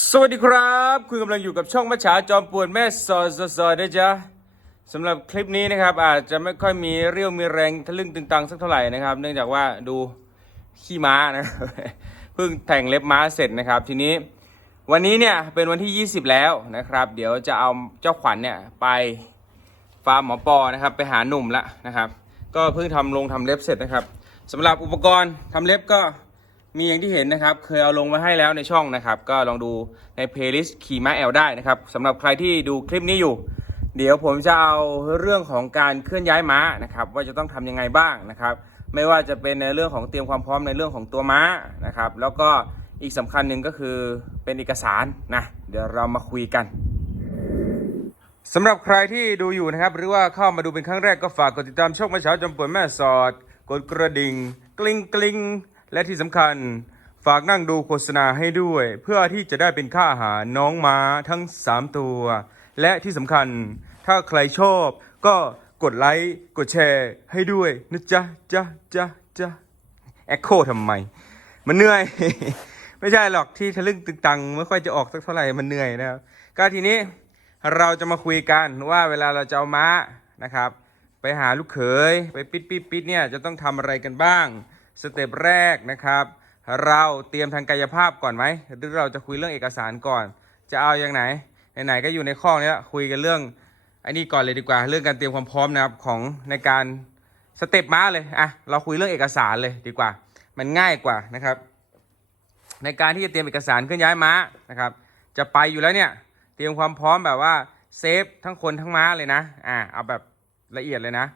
สวัสดีครับ คุณกำลังอยู่กับช่องมัชชาจอมป่วนแม่สอดสอดสอดนะจ๊ะสำหรับคลิปนี้นะครับ อาจจะไม่ค่อยมีเรี่ยวมีแรงทะลึ่งตึงตังสักเท่าไหร่นะครับ เนื่องจากว่าดูขี้ม้านะเพิ่งแต่งเล็บม้าเสร็จนะครับ ทีนี้วันนี้เนี่ยเป็นวันที่ 20 แล้วนะครับ เดี๋ยวจะเอาเจ้าขวัญเนี่ยไปฟาร์มหมอปอนะครับ ไปหาหนุ่มละนะครับ ก็เพิ่งทำลงทำเล็บเสร็จนะครับสำหรับอุปกรณ์ทำเล็บก็ มีอย่างที่เห็นนะครับ เคยเอาลงมาให้แล้วในช่องนะครับ ก็ลองดูในเพลย์ลิสต์ขี่ม้าแอลได้นะครับสำหรับใครที่ดูคลิปนี้อยู่ เดี๋ยวผมจะเอาเรื่องของการเคลื่อนย้ายม้านะครับ ว่าจะต้องทำยังไงบ้างนะครับ ไม่ว่าจะเป็นในเรื่องของเตรียมความพร้อมในเรื่องของตัวม้านะครับ แล้วก็อีกสำคัญหนึ่งก็คือเป็นเอกสารนะเดี๋ยวเรามาคุยกันสำหรับใครที่ดูอยู่นะครับ หรือว่าเข้ามาดูเป็นครั้งแรกก็ฝากกดติดตามช่องมาเช้าจำปวนแม่สอด กดกระดิ่ง กลิ้งกลิ้ง และที่สำคัญฝากนั่งดูโฆษณาให้ด้วย เพื่อที่จะได้เป็นค่าอาหารน้องม้าทั้ง 3 ตัว และที่สำคัญถ้าใครชอบก็กดไลค์กดแชร์ให้ด้วยนะจ๊ะจ๊ะจ๊ะจ๊ะแอคโคทำไม มันเหนื่อย ไม่ใช่หรอกที่ทะลึ่งตึงตังไม่ค่อยจะออกสักเท่าไหร่มันเหนื่อยนะครับ ก็ทีนี้เราจะมาคุยกันว่าเวลาเราจะเอาม้านะครับ ไปหาลูกเขยไปปิดปิดปิดเนี่ยจะต้องทำอะไรกันบ้าง สเต็ปแรกนะครับ เราเตรียมทางกายภาพก่อนไหมหรือเราจะคุยเรื่องเอกสารก่อน จะเอาอย่างไหนไหนๆก็อยู่ในข้อนี้ละคุยกันเรื่องไอ้นี่ก่อนเลยดีกว่า เรื่องการเตรียมความพร้อมนะครับของในการสเต็ปม้าเลยอะเราคุยเรื่องเอกสารเลยดีกว่า มันง่ายกว่านะครับ ในการที่จะเตรียมเอกสารเคลื่อนย้ายม้านะครับ จะไปอยู่แล้วเนี่ยเตรียมความพร้อมแบบว่าเซฟทั้งคนทั้งม้าเลยนะอ่าเอาแบบละเอียดเลยนะ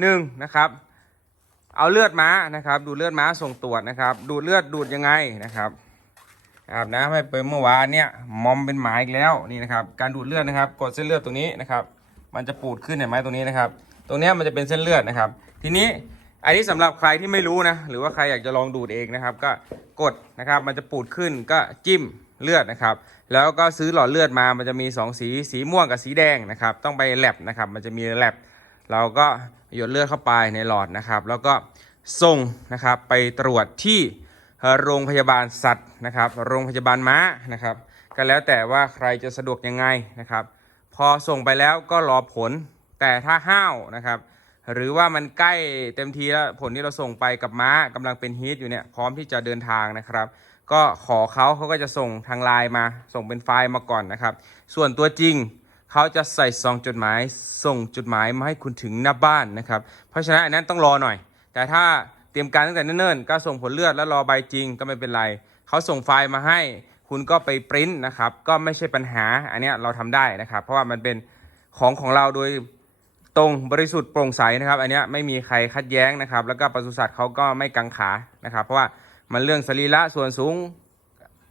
หนึ่งนะครับ เอาเลือดม้านะครับ ดูเลือดม้าส่งตรวจนะครับ ดูเลือดดูดยังไงนะครับอาบน้ำให้ไปเมื่อวานเนี่ยมอมเป็นหมาอีกแล้วนี่นะครับการดูดเลือดนะครับ กดเส้นเลือดตรงนี้นะครับ มันจะปูดขึ้นเห็นไหมตรงนี้นะครับ ตรงนี้มันจะเป็นเส้นเลือดนะครับ ทีนี้อันนี้สำหรับใครที่ไม่รู้นะหรือว่าใครอยากจะลองดูดเองนะครับ ก็กดนะครับมันจะปูดขึ้นก็จิ้มเลือดนะครับ แล้วก็ซื้อหลอดเลือดมามันจะมีสองสีสีม่วงกับสีแดงนะครับ ต้องไปแลบนะครับ มันจะมีแลบ เราก็หยดเลือดเข้าไปในหลอดนะครับ แล้วก็ส่งนะครับไปตรวจที่โรงพยาบาลสัตว์นะครับ โรงพยาบาลม้านะครับก็แล้วแต่ว่าใครจะสะดวกยังไงนะครับ พอส่งไปแล้วก็รอผลแต่ถ้าห้าวนะครับ หรือว่ามันใกล้เต็มทีแล้วผลที่เราส่งไปกับม้ากำลังเป็นฮีทอยู่เนี่ยพร้อมที่จะเดินทางนะครับ ก็ขอเขาเขาก็จะส่งทางไลน์มา ส่งเป็นไฟล์มาก่อนนะครับ ส่วนตัวจริง เขาจะใส่ซองจดหมายส่งจดหมายมาให้คุณถึงหน้าบ้านนะครับ เพราะฉะนั้นอันนั้นต้องรอหน่อย แต่ถ้าเตรียมการตั้งแต่เนิ่นๆก็ส่งผลเลือดแล้วรอใบจริงก็ไม่เป็นไรเขาส่งไฟล์มาให้ คุณก็ไปปริ้นนะครับ ก็ไม่ใช่ปัญหาอันนี้เราทำได้นะครับ เพราะว่ามันเป็นของของเราโดยตรงบริสุทธิ์โปร่งใสนะครับ อันนี้ไม่มีใครคัดแย้งนะครับ แล้วก็ปศุสัตว์เขาก็ไม่กังขานะครับ เพราะว่ามันเรื่องสรีระส่วนสูง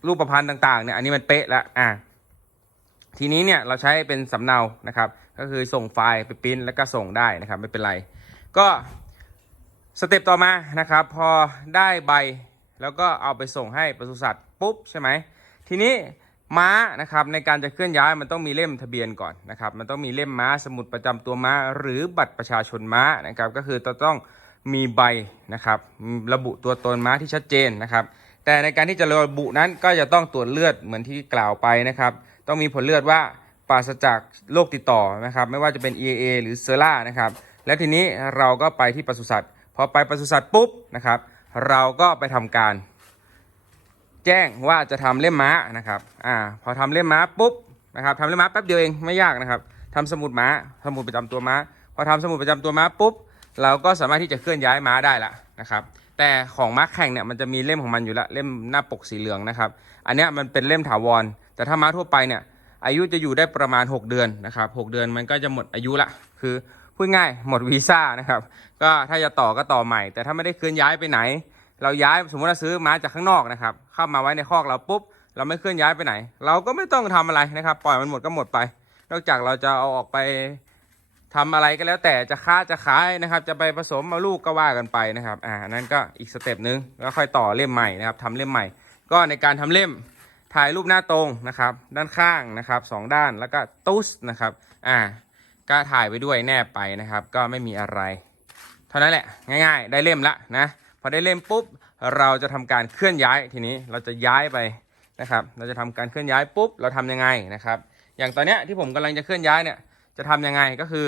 รูปพรรณต่างๆเนี่ยอันนี้มันเป๊ะแล้วอ่า ทีนี้เนี่ยเราใช้เป็นสำเนานะครับ ก็คือส่งไฟล์ไปปริ้นแล้วก็ส่งได้นะครับไม่เป็นไร ก็สเต็ปต่อมานะครับ พอได้ใบแล้วก็เอาไปส่งให้ปศุสัตว์ปุ๊บใช่ไหมทีนี้ม้านะครับในการจะเคลื่อนย้ายมันต้องมีเล่มทะเบียนก่อนนะครับ มันต้องมีเล่มม้าสมุดประจำตัวม้า หรือบัตรประชาชนม้านะครับ ก็คือต้องมีใบนะครับ ระบุตัวตนม้าที่ชัดเจนนะครับ แต่ในการที่จะระบุนั้นก็จะต้องตรวจเลือดเหมือนที่กล่าวไปนะครับ ต้องมีผลเลือดว่าปราศจากโรคติดต่อนะครับ ไม่ว่าจะเป็น EAA หรือเซอร่านะครับ และทีนี้เราก็ไปที่ปศุสัตว์พอไปปศุสัตว์ปุ๊บนะครับ เราก็ไปทำการ แจ้งว่าจะทำเล่มม้านะครับอ่าพอทำเล่มม้าปุ๊บนะครับทำเล่มม้าแป๊บเดียวเองไม่ยากนะครับทำสมุดม้า สมุดประจำตัวม้า พอทำสมุดประจำตัวม้าปุ๊บ เราก็สามารถที่จะเคลื่อนย้ายม้าได้ละนะครับ แต่ของม้าแข่งเนี่ยมันจะมีเล่มของมันอยู่ละเล่มหน้าปกสีเหลืองนะครับ อันเนี้ยมันเป็นเล่มถาวร แต่ถ้าม้าทั่วไปเนี่ยอายุจะอยู่ได้ประมาณ 6 เดือนนะครับ6เดือนมันก็จะหมดอายุละคือพูดง่ายหมดวีซ่านะครับก็ถ้าจะต่อก็ต่อใหม่ แต่ถ้าไม่ได้เคลื่อนย้ายไปไหน เราย้ายสมมติเราซื้อม้าจากข้างนอกนะครับเข้ามาไว้ในคอกเราปุ๊บเราไม่เคลื่อนย้ายไปไหน เราก็ไม่ต้องทำอะไรนะครับ ปล่อยมันหมดก็หมดไป นอกจากเราจะเอาออกไป ทำอะไรก็แล้วแต่จะค้าจะขายนะครับ จะไปผสมเอาลูกก็ว่ากันไปนะครับอ่านั่นก็อีกสเต็ปหนึ่งแล้วค่อยต่อเล่มใหม่นะครับทำเล่มใหม่ ก็ในการทำเล่มถ่ายรูปหน้าตรงนะครับ ด้านข้างนะครับสองด้านแล้วก็ตุ๊สนะครับอ่าก็ถ่ายไปด้วยแนบไปนะครับ ก็ไม่มีอะไร เท่านั้นแหละง่าย ๆ ได้เล่มละนะพอได้เล่มปุ๊บเราจะทำการเคลื่อนย้ายทีนี้เราจะย้ายไปนะครับ เราจะทำการเคลื่อนย้ายปุ๊บเราทำยังไงนะครับ อย่างตอนเนี้ยที่ผมกำลังจะเคลื่อนย้ายเนี่ย จะทำยังไงก็คือ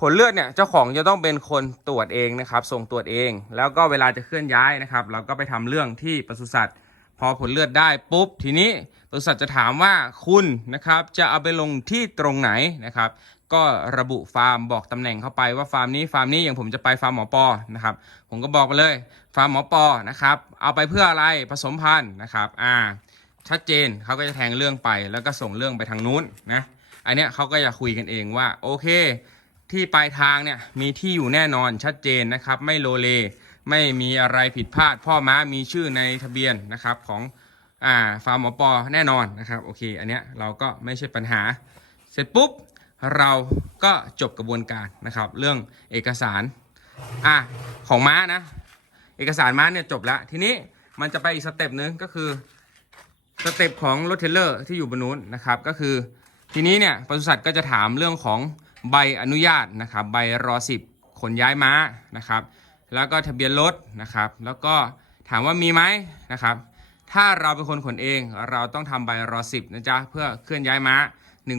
ผลเลือดเนี่ยเจ้าของจะต้องเป็นคนตรวจเองนะครับ ส่งตรวจเอง แล้วก็เวลาจะเคลื่อนย้ายนะครับ เราก็ไปทำเรื่องที่ปศุสัตว์ พอผลเลือดได้ปุ๊บทีนี้ปศุสัตว์จะถามว่าคุณนะครับ จะเอาไปลงที่ตรงไหนนะครับ ก็ระบุฟาร์มบอกตำแหน่งเข้าไปว่าฟาร์มนี้ฟาร์มนี้อย่างผมจะไปฟาร์มหมอปอนะครับ ผมก็บอกไปเลยฟาร์มหมอปอนะครับเอาไปเพื่ออะไรผสมพันธุ์นะครับอ่าชัดเจนเขาก็จะแทงเรื่องไปแล้วก็ส่งเรื่องไปทางนู้นนะ อันเนี้ยเขาก็จะคุยกันเองว่าโอเค ที่ปลายทางเนี่ยมีที่อยู่แน่นอนชัดเจนนะครับ ไม่โลเล ไม่มีอะไรผิดพลาด พ่อม้ามีชื่อในทะเบียนนะครับของอ่าฟาร์มหมอปอแน่นอนนะครับโอเค อันเนี้ยเราก็ไม่ใช่ปัญหา เสร็จปุ๊บเราก็จบกระบวนการนะครับ เรื่องเอกสารอะของม้านะ เอกสารม้าเนี่ยจบแล้ว ทีนี้มันจะไปอีกสเต็ปหนึงก็คือสเต็ปของรถเทรลเลอร์ที่อยู่บนนู้นนะครับ ก็คือ ทีนี้เนี่ยปศุสัตว์ก็จะถามเรื่องของใบอนุญาตนะครับ ใบรอสิบขนย้ายม้านะครับ แล้วก็ทะเบียนรถนะครับ แล้วก็ถามว่ามีไหมนะครับ ถ้าเราเป็นคนขนเองเราต้องทำใบรอสิบนะจ๊ะเพื่อเคลื่อนย้ายม้า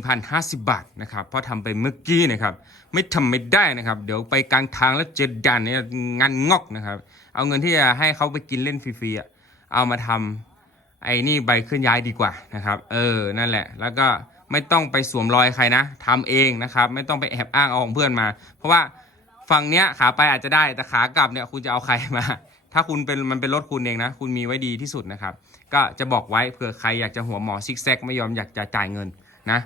1,050 บาทนะครับเพราะทำไปเมื่อกี้นะครับ ไม่ทำไม่ได้นะครับ เดี๋ยวไปกลางทางแล้วเจอดันเนี่ยงานงอกนะครับ เอาเงินที่จะให้เขาไปกินเล่นฟรีๆเอามาทำไอ้นี่ใบเคลื่อนย้ายดีกว่านะครับ เออนั่นแหละแล้วก็ ไม่ต้องไปสวมรอยใครนะทำเองนะครับ ไม่ต้องไปแอบอ้างเอาของเพื่อนมา เพราะว่าฝั่งเนี้ยขาไปอาจจะได้แต่ขากลับเนี่ยคุณจะเอาใครมา ถ้าคุณเป็นมันเป็นรถคุณเองนะ คุณมีไว้ดีที่สุดนะครับ ก็จะบอกไว้เผื่อใครอยากจะหัวหมอซิกแซกไม่ยอมอยากจะจ่ายเงินนะ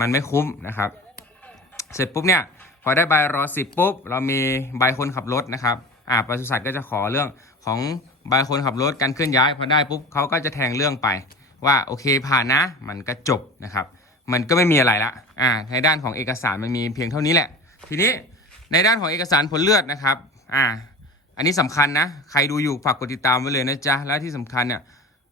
มันไม่คุ้มนะครับ เสร็จปุ๊บเนี่ยพอได้ใบรอสิบปุ๊บเรามีใบคนขับรถนะครับอ่าปศุสัตว์ก็จะขอเรื่องของใบคนขับรถการเคลื่อนย้ายพอได้ปุ๊บเขาก็จะแทงเรื่องไปว่าโอเคผ่านนะ มันก็จบนะครับ มันก็ไม่มีอะไรละอ่าในด้านของเอกสารมันมีเพียงเท่านี้แหละ ทีนี้ในด้านของเอกสารผลเลือดนะครับอ่าอันนี้สำคัญนะใครดูอยู่ฝากกดติดตามไว้เลยนะจ๊ะและที่สำคัญเนี่ย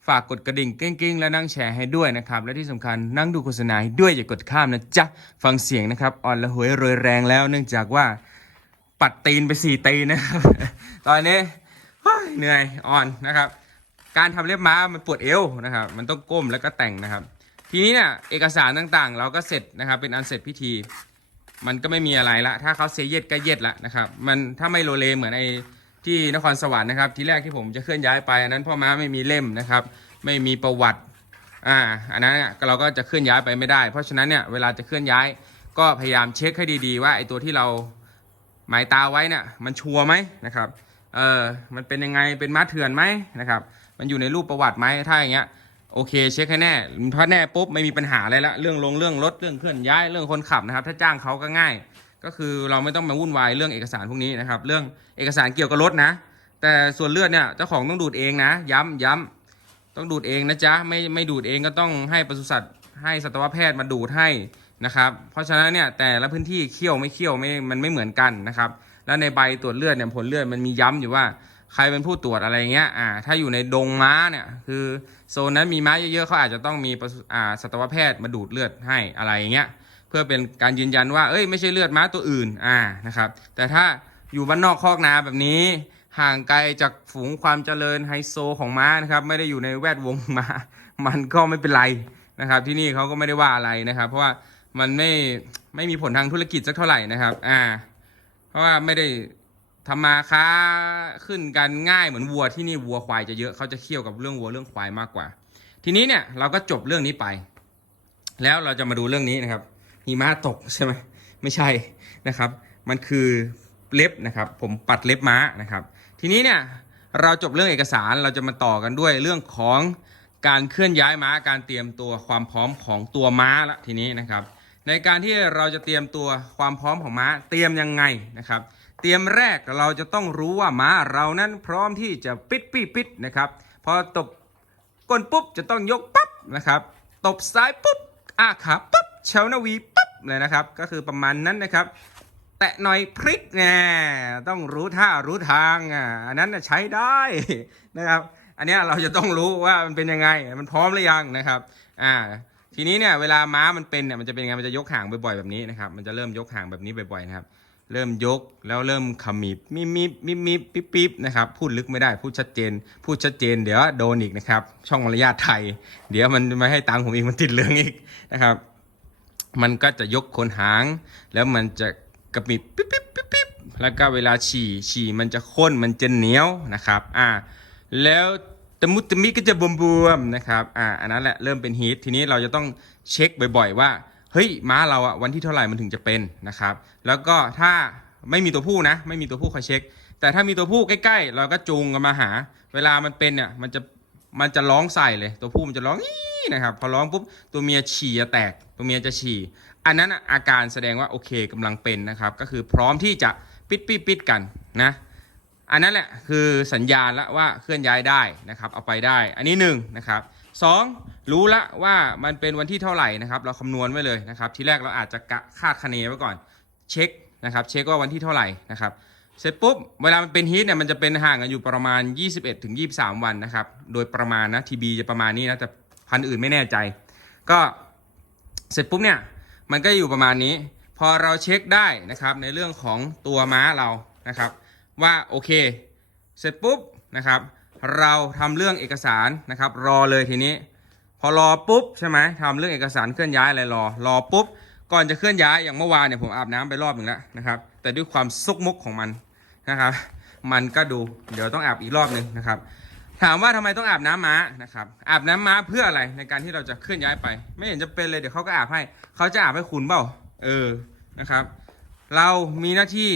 ฝากกดกระดิ่งกิ้งๆและนั่งแชร์ให้ด้วยนะครับ และที่สำคัญนั่งดูโฆษณาให้ด้วยอย่ากดข้ามนะจ๊ะฟังเสียงนะครับอ่อนละหวยโรยแรงแล้ว เนื่องจากว่าปัดตีนไปสี่ตีนนะครับ ตอนนี้เหนื่อยอ่อนนะครับ การทำเล็บม้ามันปวดเอวนะครับ มันต้องก้มแล้วก็แต่งนะครับ ทีนี้เนี่ยเอกสารต่างๆ เราก็เสร็จนะครับเป็นอันเสร็จพิธี มันก็ไม่มีอะไรละ ถ้าเขาเซเยดก็เย็ดละนะครับ มันถ้าไม่โลเลเหมือนไอ้ที่นครสวรรค์นะครับ ทีแรกที่ผมจะเคลื่อนย้ายไปอันนั้นพ่อม้าไม่มีเล่มนะครับ ไม่มีประวัติอ่าอันนั้นเนี่ยเราก็จะเคลื่อนย้ายไปไม่ได้ เพราะฉะนั้นเนี่ยเวลาจะเคลื่อนย้ายก็พยายามเช็คให้ดีๆ ว่าไอ้ตัวที่เราหมายตาไว้เนี่ยมันชัวร์ไหมนะครับเออมันเป็นยังไงเป็นม้าเถื่อนไหมนะครับ มันอยู่ในรูปประวัติไหมถ้าอย่างเงี้ย โอเคเช็คให้แน่ถ้าแน่ปุ๊บไม่มีปัญหาอะไรละเรื่องลงเรื่องรถเรื่องเคลื่อนย้ายเรื่องคนขับนะครับ ถ้าจ้างเขาก็ง่าย ก็คือเราไม่ต้องมาวุ่นวายเรื่องเอกสารพวกนี้นะครับ เรื่องเอกสารเกี่ยวกับรถนะ แต่ส่วนเลือดเนี่ยเจ้าของต้องดูดเองนะ ย้ำย้ำต้องดูดเองนะจ๊ะไม่ไม่ดูดเองก็ต้องให้ปศุสัตว์ให้สัตวแพทย์มาดูดให้นะครับ เพราะฉะนั้นเนี่ยแต่ละพื้นที่เคี่ยวไม่เคี่ยวไม่มันไม่เหมือนกันนะครับ แล้วในใบตรวจเลือดเนี่ยผลเลือดมันมีย้ำอยู่ว่า ใครเป็นผู้ตรวจอะไรเงี้ย อ่า ถ้าอยู่ในดงม้าเนี่ย คือโซนนั้นมีม้าเยอะๆเขาอาจจะต้องมีอ่าสัตวแพทย์มาดูดเลือดให้อะไรเงี้ย เพื่อเป็นการยืนยันว่า เอ้ย ไม่ใช่เลือดม้าตัวอื่น อ่า นะครับ แต่ถ้าอยู่บ้านนอกคอกนาแบบนี้ ห่างไกลจากฝูงความเจริญไฮโซของม้านะครับ ไม่ได้อยู่ในแวดวงม้า มันก็ไม่เป็นไรนะครับ ที่นี่เขาก็ไม่ได้ว่าอะไรนะครับ เพราะว่ามันไม่ ไม่มีผลทางธุรกิจสักเท่าไหร่นะครับ อ่า เพราะว่าไม่ได้ ทำมาค้าขึ้นกันง่ายเหมือนวัวที่นี่วัวควายจะเยอะเขาจะเคี่ยวกับเรื่องวัวเรื่องควายมากกว่า ทีนี้เนี่ยเราก็จบเรื่องนี้ไป แล้วเราจะมาดูเรื่องนี้นะครับหิมะตกใช่ไหมไม่ใช่นะครับ มันคือเล็บนะครับ ผมปัดเล็บม้านะครับ ทีนี้เนี่ยเราจบเรื่องเอกสารเราจะมาต่อกันด้วยเรื่องของการเคลื่อนย้ายม้าการเตรียมตัวความพร้อมของตัวม้าละทีนี้นะครับ ในการที่เราจะเตรียมตัวความพร้อมของม้าเตรียมยังไงนะครับ เตรียมแรกเราจะต้องรู้ว่าม้าเรานั้นพร้อมที่จะปิดปี้ปิดนะครับ พอตบก้นปุ๊บจะต้องยกปั๊บนะครับ ตบซ้ายปุ๊บอาขาปุ๊บเชลนาวีปุ๊บเลยนะครับ ก็คือประมาณนั้นนะครับ แตะหน่อยพริกแน่ต้องรู้ท่ารู้ทางอะอันนั้นใช้ได้นะครับ อันนี้เราจะต้องรู้ว่ามันเป็นยังไง มันพร้อมหรือยังนะครับ อ่า ทีนี้เนี่ยเวลาม้ามันเป็นเนี่ยมันจะเป็นยังไงมันจะยกห่างบ่อยๆแบบนี้นะครับ มันจะเริ่มยกห่างแบบนี้บ่อยๆนะครับ เริ่มยกแล้วเริ่มขมิบมิบมิบมิบมิปิ๊บปิ๊บนะครับ พูดลึกไม่ได้พูดชัดเจน พูดชัดเจน เดี๋ยวโดนอีกนะครับ ช่องมารยาทไทย เดี๋ยวมันไม่ให้ตังค์ผมอีกมันติดเหลืองอีกนะครับ มันก็จะยกคนหาง แล้วมันจะกระปิบปิ๊บปิ๊บปิ๊บปิ๊บแล้วก็เวลาฉี่ฉี่มันจะข้นมันจะเหนียวนะครับ อ่า แล้ว มุตมิก็จะบวมๆนะครับอ่าอันนั้นแหละเริ่มเป็นฮีททีนี้เราจะต้องเช็คบ่อยๆ ว่าเฮ้ยม้าเราอะวันที่เท่าไหร่มันถึงจะเป็นนะครับแล้วก็ถ้าไม่มีตัวผู้นะ ไม่มีตัวผู้คอยเช็ค แต่ถ้ามีตัวผู้ใกล้ๆ เราก็จูงกันมาหา เวลามันเป็นเนี่ยมันจะมันจะร้องใส่เลย ตัวผู้มันจะร้องอี้นะครับพอร้องปุ๊บตัวเมียฉี่จะแตก ตัวเมียจะฉี่ อันนั้นอาการแสดงว่าโอเคกำลังเป็นนะครับ ก็คือพร้อมที่จะปิดปิดปิดกันนะ อันนั้นแหละคือสัญญาณละว่าเคลื่อนย้ายได้นะครับเอาไปได้ อันนี้หนึ่งนะครับสองรู้ละว่ามันเป็นวันที่เท่าไหร่นะครับ เราคำนวณไว้เลยนะครับ ทีแรกเราอาจจะกะคาดคะเนไว้ก่อนเช็คนะครับเช็คว่าวันที่เท่าไหร่นะครับเสร็จปุ๊บเวลามันเป็นฮีทเนี่ยมันจะเป็นห่างกันอยู่ประมาณ 21ถึง23 วันนะครับ โดยประมาณนะทีบีจะประมาณนี้นะแต่พันอื่นไม่แน่ใจ ก็เสร็จปุ๊บเนี่ยมันก็อยู่ประมาณนี้ พอเราเช็คได้นะครับในเรื่องของตัวม้าเรานะครับ ว่าโอเค เสร็จปุ๊บนะครับ เราทำเรื่องเอกสารนะครับ รอเลยทีนี้ พอรอปุ๊บใช่ไหมทำเรื่องเอกสารเคลื่อนย้ายอะไรรอ รอปุ๊บ ก่อนจะเคลื่อนย้ายอย่างเมื่อวานเนี่ยผมอาบน้ำไปรอบหนึ่งแล้วนะครับ แต่ด้วยความซุกมุกของมันนะครับ มันก็ดูเดี๋ยวต้องอาบอีกรอบหนึ่งนะครับ ถามว่าทำไมต้องอาบน้ำม้านะครับ อาบน้ำม้าเพื่ออะไรในการที่เราจะเคลื่อนย้ายไป ไม่เห็นจะเป็นเลยเดี๋ยวเขาก็อาบให้เขาจะอาบให้คุณเปล่าเออนะครับ เรามีหน้าที่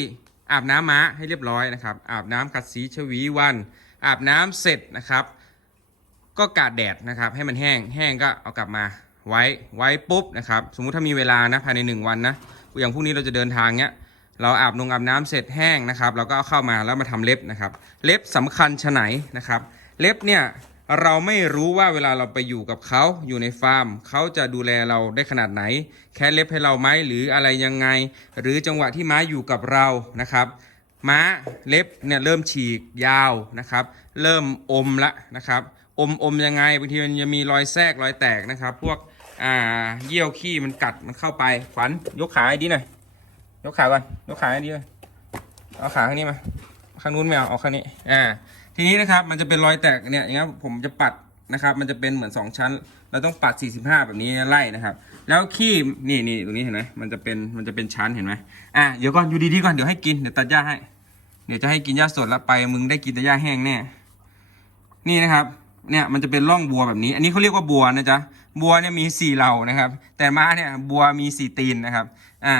อาบน้ำม้าให้เรียบร้อยนะครับ อาบน้ำขัดสีชวีวัน อาบน้ำเสร็จนะครับ ก็กาดแดดนะครับ ให้มันแห้ง แห้งก็เอากลับมาไว้ไว้ปุ๊บนะครับ สมมุติถ้ามีเวลานะภายใน 1 วันนะอย่างพรุ่งนี้เราจะเดินทางเนี้ยเราอาบนงอาบน้ำเสร็จแห้งนะครับ เราก็เอาเข้ามาแล้วมาทำเล็บนะครับ เล็บสำคัญชะไหนนะครับ เล็บเนี่ย เราไม่รู้ว่าเวลาเราไปอยู่กับเขาอยู่ในฟาร์มเขาจะดูแลเราได้ขนาดไหน แค่เล็บให้เราไหมหรืออะไรยังไง หรือจังหวะที่ม้าอยู่กับเรานะครับ ม้าเล็บเนี่ยเริ่มฉีกยาวนะครับ เริ่มอมละนะครับ อมอมยังไงบางทีมันจะมีรอยแทรกรอยแตกนะครับ พวกอ่าเยี่ยวขี้มันกัดมันเข้าไปขวัญยกขาให้ดีหน่อยยกขาก่อนยกขาให้ดีเลยเอาขาข้างนี้มาข้างนู้นไม่เอาเอาข้างนี้อ่า ทีนี้นะครับมันจะเป็นรอยแตกเนี่ยอย่างเงี้ยผมจะปัดนะครับ มันจะเป็นเหมือน 2 ชั้น เราต้องปัด 45 แบบนี้ไล่นะครับ แล้วขี้นี่นี่ตรงนี้เห็นไหมมันจะเป็นมันจะเป็นชั้นเห็นไหมอะเดี๋ยวก่อนอยู่ดีๆก่อนเดี๋ยวให้กินเดี๋ยวตัดหญ้าให้ เดี๋ยวจะให้กินหญ้าสดแล้วไปมึงได้กินแต่หญ้าแห้งแน่นี่นะครับเนี่ยมันจะเป็นร่องบัวแบบนี้ อันนี้เขาเรียกว่าบัวนะจ๊ะบัวเนี่ยมีสี่เหล่านะครับ แต่ม้าเนี่ยบัวมีสี่ตีนนะครับ อ่า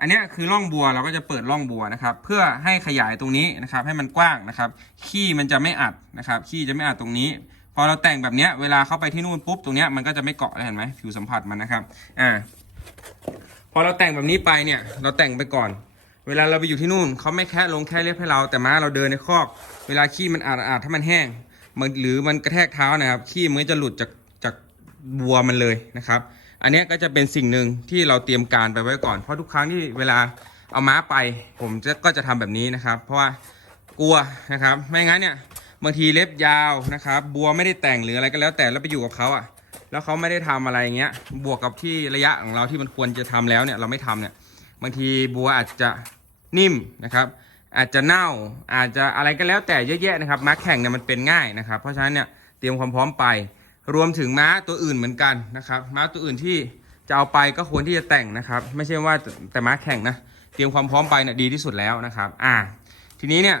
อันนี้คือร่องบัวเราก็จะเปิดร่องบัวนะครับ เพื่อให้ขยายตรงนี้นะครับ ให้มันกว้างนะครับขี้มันจะไม่อัดนะครับขี้จะไม่อัดตรงนี้พอเราแต่งแบบเนี้ยเวลาเข้าไปที่นู่นปุ๊บตรงเนี้ยมันก็จะไม่เกาะเห็นไหมผิวสัมผัสมันนะครับอ่าพอเราแต่งแบบนี้ไปเนี่ยเราแต่งไปก่อน เวลาเราไปอยู่ที่นู่นเขาไม่แค่ลงแค่เล็บให้เรา แต่ม้าเราเดินในคอก เวลาขี้มันอาดอาดถ้ามันแห้งมันหรือมันกระแทกเท้านะครับขี้มันจะหลุดจากจากบัวมันเลยนะครับ อันนี้ก็จะเป็นสิ่งหนึ่งที่เราเตรียมการไปไว้ก่อน เพราะทุกครั้งที่เวลาเอาม้าไป ผมจะก็จะทำแบบนี้นะครับ เพราะว่ากลัวนะครับ ไม่งั้นเนี่ยบางทีเล็บยาวนะครับ บัวไม่ได้แต่งหรืออะไรก็แล้วแต่แล้วไปอยู่กับเขาอะ แล้วเขาไม่ได้ทำอะไรเงี้ย บวกกับที่ระยะของเราที่มันควรจะทำแล้วเนี่ยเราไม่ทำเนี่ย บางทีบัวอาจจะนิ่มนะครับ อาจจะเน่าอาจจะอะไรก็แล้วแต่เยอะแยะนะครับม้าแข่งเนี่ยมันเป็นง่ายนะครับ เพราะฉะนั้นเนี่ยเตรียมความพร้อมไป รวมถึงม้าตัวอื่นเหมือนกันนะครับม้าตัวอื่นที่จะเอาไปก็ควรที่จะแต่งนะครับ ไม่ใช่ว่าแต่ม้าแข่งนะเตรียมความพร้อมไปเนี่ยดีที่สุดแล้วนะครับ อ่า ทีนี้เนี่ย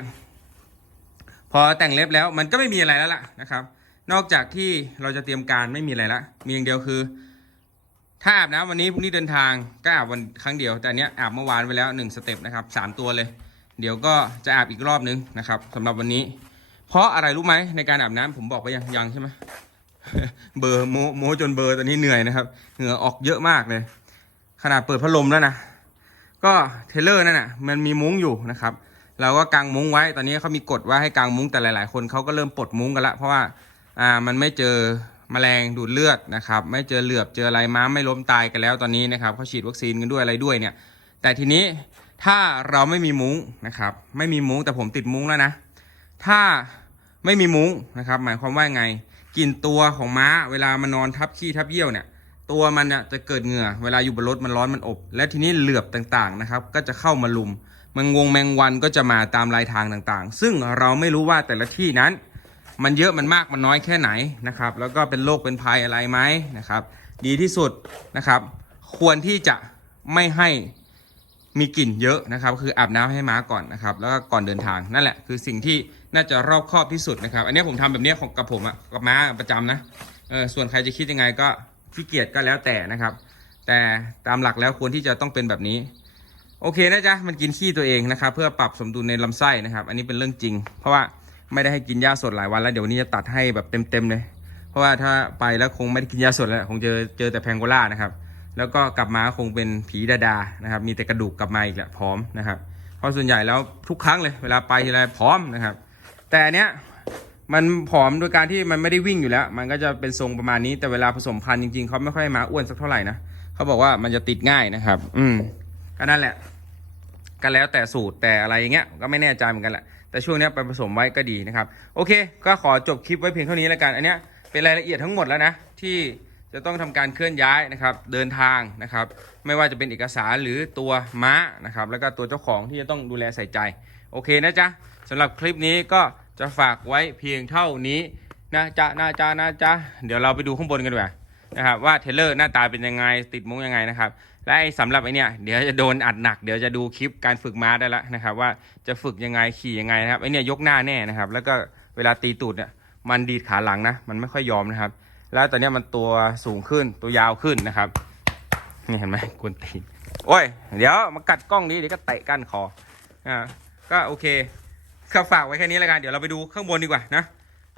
พอแต่งเล็บแล้วมันก็ไม่มีอะไรแล้วล่ะนะครับ นอกจากที่เราจะเตรียมการไม่มีอะไรละมีอย่างเดียวคือ ถ้าอาบน้ำวันนี้พรุ่งนี้เดินทางก็อาบวันครั้งเดียว แต่อันเนี้ยอาบเมื่อวานไปแล้ว1สเต็ปนะครับสามตัวเลย เดี๋ยวก็จะอาบอีกรอบนึงนะครับสำหรับวันนี้ เพราะอะไรรู้ไหมในการอาบน้ำผมบอกไปยังยังใช่ไหม เบอร์โมโมจนเบอร์ตอนนี้เหนื่อยนะครับ เหงื่อออกเยอะมากเลย ขนาดเปิดพัดลมแล้วนะ ก็เทเลอร์นั่นน่ะมันมีมุ้งอยู่นะครับ เราก็กางมุ้งไว้ ตอนนี้เขามีกฎว่าให้กางมุ้งแต่หลาย ๆ คนเขาก็เริ่มปลดมุ้งกันละ เพราะว่าอ่ามันไม่เจอแมลงดูดเลือดนะครับ ไม่เจอเหลือบเจออะไรม้าไม่ล้มตายกันแล้วตอนนี้นะครับเขาฉีดวัคซีนกันด้วยอะไรด้วยเนี่ย แต่ทีนี้ถ้าเราไม่มีมุ้งนะครับ ไม่มีมุ้งแต่ผมติดมุ้งแล้วนะ ถ้าไม่มีมุ้งนะครับ หมายความว่าไง กลิ่นตัวของม้าเวลามันนอนทับขี้ทับเยี่ยวเนี่ย ตัวมันเนี่ยจะเกิดเหงื่อเวลาอยู่บนรถมันร้อนมันอบ และทีนี้เหลือบต่างๆนะครับ ก็จะเข้ามาลุมแมงวงแมงวันก็จะมาตามรายทางต่างๆ ซึ่งเราไม่รู้ว่าแต่ละที่นั้น มันเยอะมันมากมันน้อยแค่ไหนนะครับ แล้วก็เป็นโรคเป็นภัยอะไรไหมนะครับ ดีที่สุดนะครับ ควรที่จะไม่ให้ มีกลิ่นเยอะนะครับ คืออาบน้ำให้ม้าก่อนนะครับ แล้วก็ก่อนเดินทางนั่นแหละ คือสิ่งที่น่าจะรอบคอบที่สุดนะครับ อันนี้ผมทำแบบนี้ของกับผมอะกับม้าประจำนะเออส่วนใครจะคิดยังไงก็ขี้เกียจก็แล้วแต่นะครับ แต่ตามหลักแล้วควรที่จะต้องเป็นแบบนี้ โอเคนะจ๊ะมันกินขี้ตัวเองนะครับ เพื่อปรับสมดุลในลำไส้นะครับ อันนี้เป็นเรื่องจริง เพราะว่าไม่ได้ให้กินยาสดหลายวันแล้วเดี๋ยวนนี้จะตัดให้แบบเต็มๆเลย เพราะว่าถ้าไปแล้วคงไม่ได้กินยาสดแล้วคงเจอเจอแต่แพงโกล่านะครับ แล้วก็กลับมาคงเป็นผีดาดานะครับ มีแต่กระดูกกลับมาอีกแหละพร้อมนะครับ เพราะส่วนใหญ่แล้วทุกครั้งเลยเวลาไปทีไรพร้อมนะครับ แต่เนี้ยมันผอมโดยการที่มันไม่ได้วิ่งอยู่แล้ว มันก็จะเป็นทรงประมาณนี้แต่เวลาผสมพันธุ์จริงๆเขาไม่ค่อยมาอ้วนสักเท่าไหร่นะเขาบอกว่ามันจะติดง่ายนะครับ อืมก็นั่นแหละก็แล้วแต่สูตรแต่อะไรอย่างเงี้ยก็ไม่แน่ใจเหมือนกันแหละแต่ช่วงนี้ไปผสมไว้ก็ดีนะครับ โอเค ก็ขอจบคลิปไว้เพียงเท่านี้แล้วกัน อันเนี้ยเป็นรายละเอียดทั้งหมดแล้วนะที่ จะต้องทำการเคลื่อนย้ายนะครับ เดินทางนะครับ ไม่ว่าจะเป็นเอกสารหรือตัวม้านะครับ แล้วก็ตัวเจ้าของที่จะต้องดูแลใส่ใจ โอเคนะจ๊ะสำหรับคลิปนี้ก็จะฝากไว้เพียงเท่านี้นะจ๊ะนะจ๊ะนะจ๊ะเดี๋ยวเราไปดูข้างบนกันดีกว่านะครับว่าเทเลอร์หน้าตาเป็นยังไงติดมุ้งยังไงนะครับและไอ้สำหรับไอ้เนี่ยเดี๋ยวจะโดนอัดหนักเดี๋ยวจะดูคลิปการฝึกม้าได้แล้วนะครับ ว่าจะฝึกยังไงขี่ยังไงนะครับไอ้เนี่ยยกหน้าแน่นะครับ แล้วก็เวลาตีตูดเนี่ยมันดีดขาหลังนะ มันไม่ค่อยยอมนะครับ แล้วตอนนี้มันตัวสูงขึ้นตัวยาวขึ้นนะครับนี่เห็นไหมกวนตีนโอ้ย เดี๋ยวมากัดกล้องนี้เดี๋ยวก็เตะก้านคออ่าก็โอเคก็ฝากไว้แค่นี้แล้วกันเดี๋ยวเราไปดูข้างบนดีกว่านะ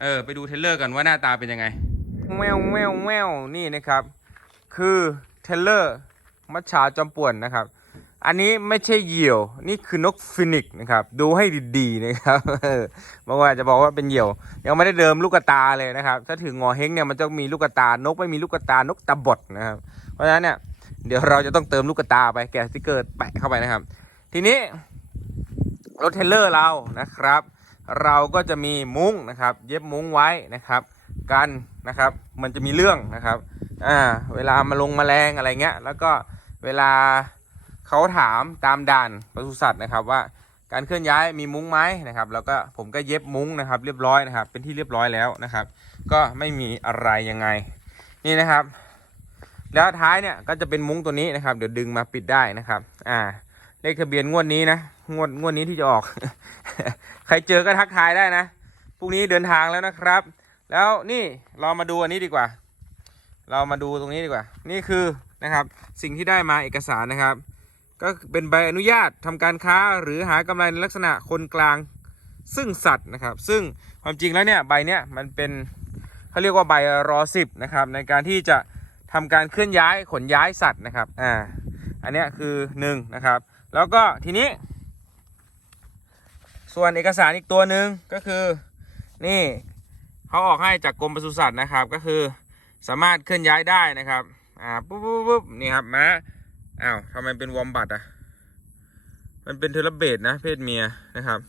เออไปดูเทเลอร์กันว่าหน้าตาเป็นยังไงแมวแมวแมวนี่นะครับ คือเทเลอร์มัจฉาจอมป่วนนะครับ อันนี้ไม่ใช่เหยี่ยว นี่คือนกฟินิกซ์นะครับ ดูให้ดีๆนะครับเออบางคนอาจจะบอกว่าเป็นเหยี่ยว ยังไม่ได้เดิมลูกตาเลยนะครับ ถ้าถึงงอเฮงเนี่ยมันจะมีลูกตานกไม่มีลูกตานกตาบดนะครับ เพราะฉะนั้นเนี่ยเดี๋ยวเราจะต้องเติมลูกตาไปแกะสติกเกอร์แปะเข้าไปนะครับ ทีนี้รถเทรลเลอร์เรานะครับ เราก็จะมีมุ้งนะครับ เย็บมุ้งไว้นะครับ กันนะครับ มันจะมีเรื่องนะครับ อ่า เวลามาลงแมลงอะไรเงี้ย แล้วก็เวลา เขาถามตามด่านปศุสัตว์นะครับว่าการเคลื่อนย้ายมีมุ้งไหมนะครับ แล้วก็ผมก็เย็บมุ้งนะครับ เรียบร้อยนะครับ เป็นที่เรียบร้อยแล้วนะครับ ก็ไม่มีอะไรยังไง นี่นะครับ แล้วท้ายเนี่ยก็จะเป็นมุ้งตัวนี้นะครับ เดี๋ยวดึงมาปิดได้นะครับ อ่า เลขทะเบียนงวดนี้นะงวดงวดนี้ที่จะออก ใครเจอก็ทักทายได้นะพรุ่งนี้เดินทางแล้วนะครับ แล้วนี่เรามาดูอันนี้ดีกว่า เรามาดูตรงนี้ดีกว่า นี่คือนะครับ สิ่งที่ได้มาเอกสารนะครับ ก็เป็นใบอนุญาตทำการค้าหรือหากำไรในลักษณะคนกลาง ซึ่งสัตว์นะครับ ซึ่งความจริงแล้วเนี่ยใบเนี้ยมันเป็นเขาเรียกว่าใบรอสิบนะครับ ในการที่จะทำการเคลื่อนย้ายขนย้ายสัตว์นะครับอ่าอันเนี้ยคือหนึ่งนะครับ แล้วก็ทีนี้ ส่วนเอกสารอีกตัวหนึ่งก็คือนี่เขาออกให้จากกรมปศุสัตว์นะครับ ก็คือสามารถเคลื่อนย้ายได้นะครับอ่าปุ๊บปุ๊บปุ๊บนี่ครับมา อ้าวทำไมเป็นวอมบัตอะมันเป็นเทเลเบตนะ เพศเมียนะครับ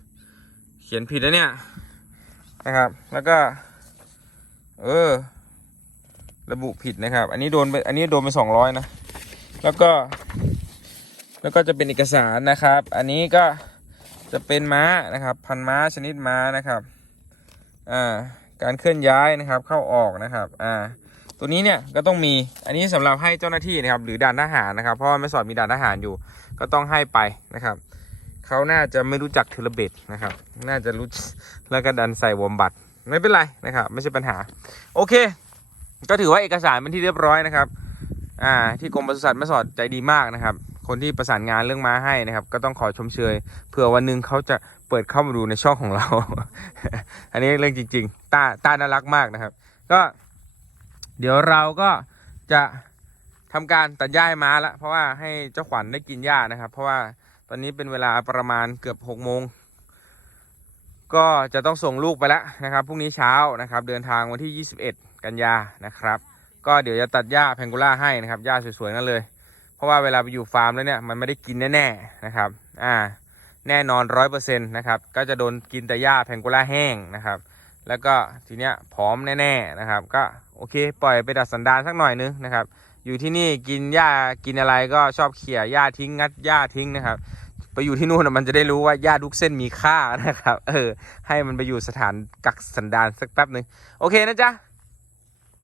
เขียนผิดแล้วเนี่ยนะครับ แล้วก็ เออ ระบุผิดนะครับ อันนี้โดนไปอันนี้โดนไปสองร้อยนะ แล้วก็ แล้วก็จะเป็นเอกสารนะครับ อันนี้ก็จะเป็นม้านะครับ พันม้าชนิดม้านะครับ อ่า การเคลื่อนย้ายนะครับเข้าออกนะครับอ่าตัวนี้เนี่ยก็ต้องมีอันนี้สำหรับให้เจ้าหน้าที่นะครับหรือด่านทหารนะครับ เพราะว่าไม่สอดมีด่านทหารอยู่ ก็ต้องให้ไปนะครับเขาน่าจะไม่รู้จักเทเลเบตนะครับ น่าจะรู้แล้วก็ดันใส่วอมบัตไม่เป็นไรนะครับ ไม่ใช่ปัญหา โอเค ก็ถือว่าเอกสารเป็นที่เรียบร้อยนะครับอ่าที่กรมปศุสัตว์แม่สอดใจดีมากนะครับ คนที่ประสานงานเรื่องม้าให้นะครับ ก็ต้องขอชมเชยเผื่อวันหนึ่งเขาจะ เปิดเข้ามาดูในช่องของเรา อันนี้เรื่องจริง ๆ ตาตาน่ารักมากนะครับ ก็ เดี๋ยวเราก็จะทำการตัดหญ้าให้ม้าละเพราะว่าให้เจ้าขวัญได้กินหญ้านะครับ เพราะว่าตอนนี้เป็นเวลาประมาณเกือบหกโมงก็จะต้องส่งลูกไปแล้วนะครับพรุ่งนี้เช้านะครับ เดินทางวันที่ 21 กันยานะครับ ก็เดี๋ยวจะตัดหญ้าแพงโกล่าให้นะครับหญ้าสวยๆนั่นเลย เพราะว่าเวลาไปอยู่ฟาร์มแล้วเนี่ยมันไม่ได้กินแน่ๆนะครับ อ่า แน่นอนร้อยเปอร์เซ็นต์นะครับ ก็จะโดนกินแต่หญ้าแพงโกล่าแห้งนะครับ แล้วก็ทีเนี้ยผอมแน่ๆนะครับ ก็โอเค ปล่อยไปดัดสันดานสักหน่อยนึงนะครับ อยู่ที่นี่กินหญ้ากินอะไรก็ชอบเขี่ยหญ้าทิ้งงัดหญ้าทิ้งนะครับ ไปอยู่ที่นู่นมันจะได้รู้ว่าหญ้าทุกเส้นมีค่านะครับ เออ ให้มันไปอยู่สถานกักสันดานสักแป๊บหนึ่งโอเคนะจ๊ะ